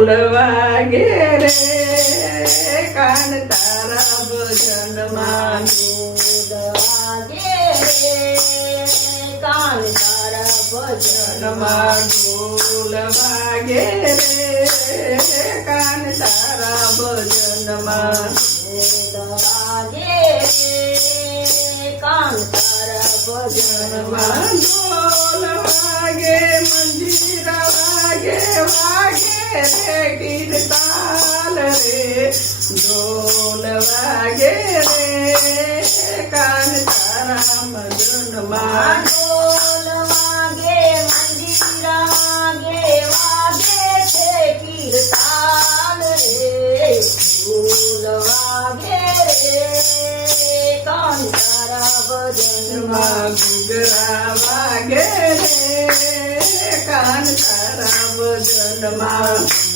ઢોલ વાગે રે કાન તારા ભજનમાં વાગે રે કાન તારા ભજનમાં ઢોલ વાગે રે કાન તારા ભજનમાં વાગે રે કાન તારા ભજનમાં ઢોલ વાગે મંજીરા વાગે વાગે રે કીર્તાલ રે ઢોલ વાગે રે કાન તારા ભજનમાં ઢોલ વાગે મંજીરા વાગે વાગે છે કીર્તાન રે ઢોલ વાગે રે કાન તારા ભજનમાં ઘૂઘરા વાગે રે કાન તારા ભજનમાં